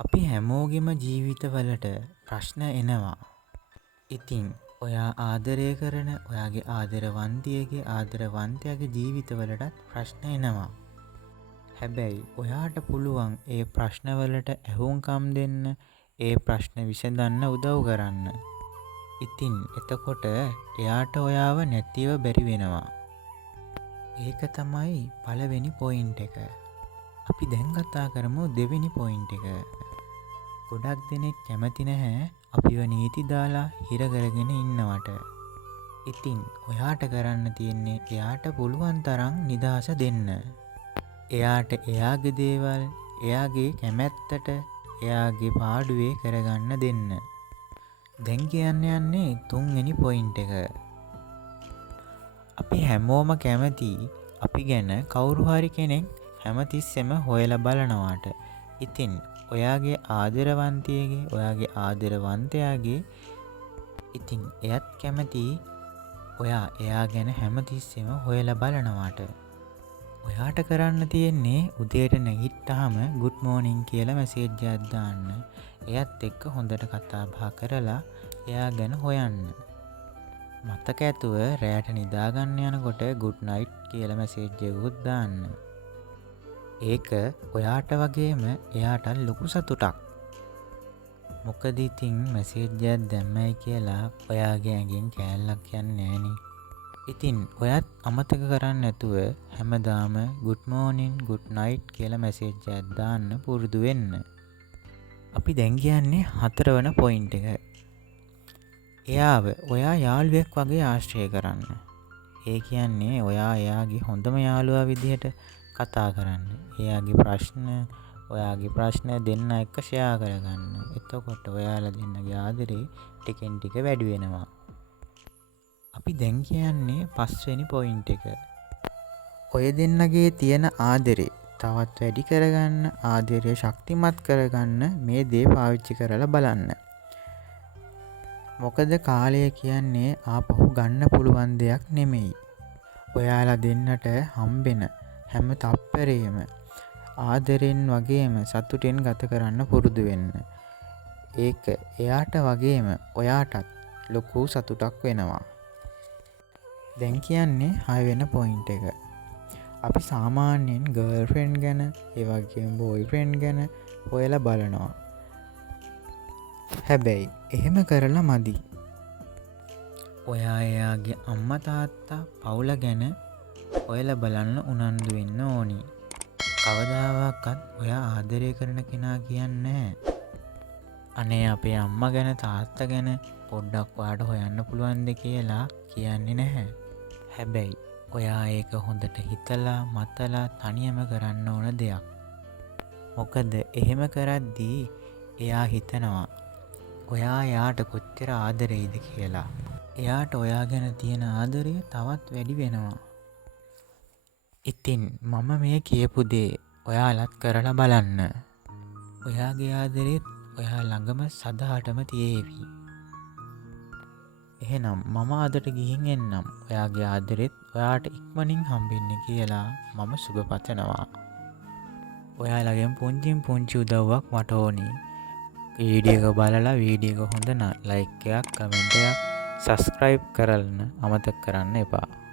අපි හැමෝගෙම ජීවිතවලට ප්‍රශ්න එනවා. ඉතින් ඔයා ආදරය කරන ඔයාගේ ආදරවන්තියගේ ආදරවන්තයාගේ ජීවිතවලටත් ප්‍රශ්න එනවා. හැබැයි ඔයාට පුළුවන් ඒ ප්‍රශ්නවලට ඇහුම්කම් දෙන්න, ඒ ප්‍රශ්න විසඳන්න උදව් කරන්න. ඉතින් එතකොට එයාට ඔයාව නැතිව බැරි වෙනවා. ඒක තමයි පළවෙනි පොයින්ට් එක. අපි දැන් කතා කරමු දෙවෙනි පොයින්ට් එක. ගොඩක් දෙනෙක් කැමති නැහැ අපිව නීති දාලා හිර කරගෙන ඉන්නවට. ඉතින් ඔයාට කරන්න තියෙන්නේ එයාට පුළුවන් තරම් නිදහස දෙන්න. එයාට එයාගේ දේවල් එයාගේ කැමැත්තට එයාගේ පාඩුවේ කරගන්න දෙන්න. දැන් කියන්න යන්නේ තුන්වෙනි පොයින්ට් එක. අපි හැමෝම කැමති අපි ගැන කවුරු හරි කෙනෙක් හැමතිස්සෙම හොයලා බලනවාට. ඉතින් ඔයාගේ ආදරවන්තියගේ ඔයාගේ ආදරවන්තයාගේ ඉතින් එයත් කැමති ඔයා එයා ගැන හැමතිස්සෙම හොයලා බලනවාට. ඔයාට කරන්න තියෙන්නේ උදේට නැගිට්ටාම good morning කියලා මැසේජ් එකක් දාන්න. එයත් එක්ක හොඳට කතා බහ කරලා එයා ගැන හොයන්න. මතක ඇතුව රැයට නිදාගන්න යනකොට good night කියලා මැසේජ් එකකුත් දාන්න. ඒක ඔයාට වගේම එයාට ලොකු සතුටක්. මොකද ඉතින් මැසේජ් එකක් දැම්මයි කියලා ඔයාගේ ඇඟෙන් කෑල්ලක් යන්නේ නෑනේ. ඉතින් ඔයත් අමතක කරන්නේ නැතුව හැමදාම good morning good night කියලා මැසේජ් එකක් දාන්න පුරුදු වෙන්න. අපි දැන් කියන්නේ හතරවන පොයින්ට් එක. එයාව ඔයා යාළුවෙක් වගේ ආශ්‍රය කරන්න. ඒ කියන්නේ ඔයා එයාගේ හොඳම යාළුවා විදිහට කතා කරන්න. එයාගේ ඔයාගේ ප්‍රශ්න දෙන්න එක්ක ෂෙයා කරගන්න. එතකොට ඔයාලා දෙන්නගේ ආදරේ ටිකෙන් ටික වැඩි වෙනවා. අපි දැන් කියන්නේ පස්වෙනි පොයින්ට් එක. ඔය දෙන්නගේ තියෙන ආදරේ තවත් වැඩි කරගන්න, ආදරය ශක්තිමත් කරගන්න මේ දේ පාවිච්චි කරලා බලන්න. මොකද කාලය කියන්නේ ආපහු ගන්න පුළුවන් දෙයක් නෙමෙයි. ඔයාලා දෙන්නට හම්බෙන හැම තප්පරේම ආදරෙන් වගේම සතුටෙන් ගත කරන්න පුරුදු වෙන්න. ඒක එයාට වගේම ඔයාටත් ලොකු සතුටක් වෙනවා. දැන් කියන්නේ 6 වෙනි පොයින්ට් එක. අපි සාමාන්‍යයෙන් ගර්ල්ෆ්‍රෙන්ඩ් ගැන, ඒ වගේම බොයිෆ්‍රෙන්ඩ් ගැන හොයලා බලනවා. හැබැයි එහෙම කරලා මදි. ඔයා එයාගේ අම්මා තාත්තා පවුල ගැන හොයලා බලන්න උනන්දු වෙන්න ඕනි. කවදාවත් ඔයා ආදරය කරන කෙනා කියන්නේ අනේ අපේ අම්මා ගැන තාත්තා ගැන පොඩ්ඩක් ඔයාට හොයන්න පුළුවන්ද කියලා කියන්නේ නැහැ. හැබැයි ඔයා ඒක හොඳට හිතලා මතලා තනියම කරන්න ඕන දෙයක්. මොකද එහෙම කරද්දී එයා හිතනවා ඔයා එයාට කොච්චර ආදරෙයිද කියලා. එයාට ඔයා ගැන තියෙන ආදරය තවත් වැඩි වෙනවා. ඉතින් මම මේ කියපු දේ ඔයාලත් කරලා බලන්න. ඔයාගේ ආදරෙත් ඔයා ළඟම සදාටම තියේවි. එහෙනම් මම අදට ගිහින් එන්නම්. ඔයාගේ ආදරෙත් ඔයාට ඉක්මනින් හම්බෙන්න කියලා මම සුබ පතනවා. ඔයාලගෙන් පුංචි උදව්වක් මට ඕනි. වීඩියෝ එක බලලා වීඩියෝ එක හොඳ නම් ලයික් එකක්, කමෙන්ට් එකක්, සබ්ස්ක්‍රයිබ් කරන්න අමතක කරන්න එපා.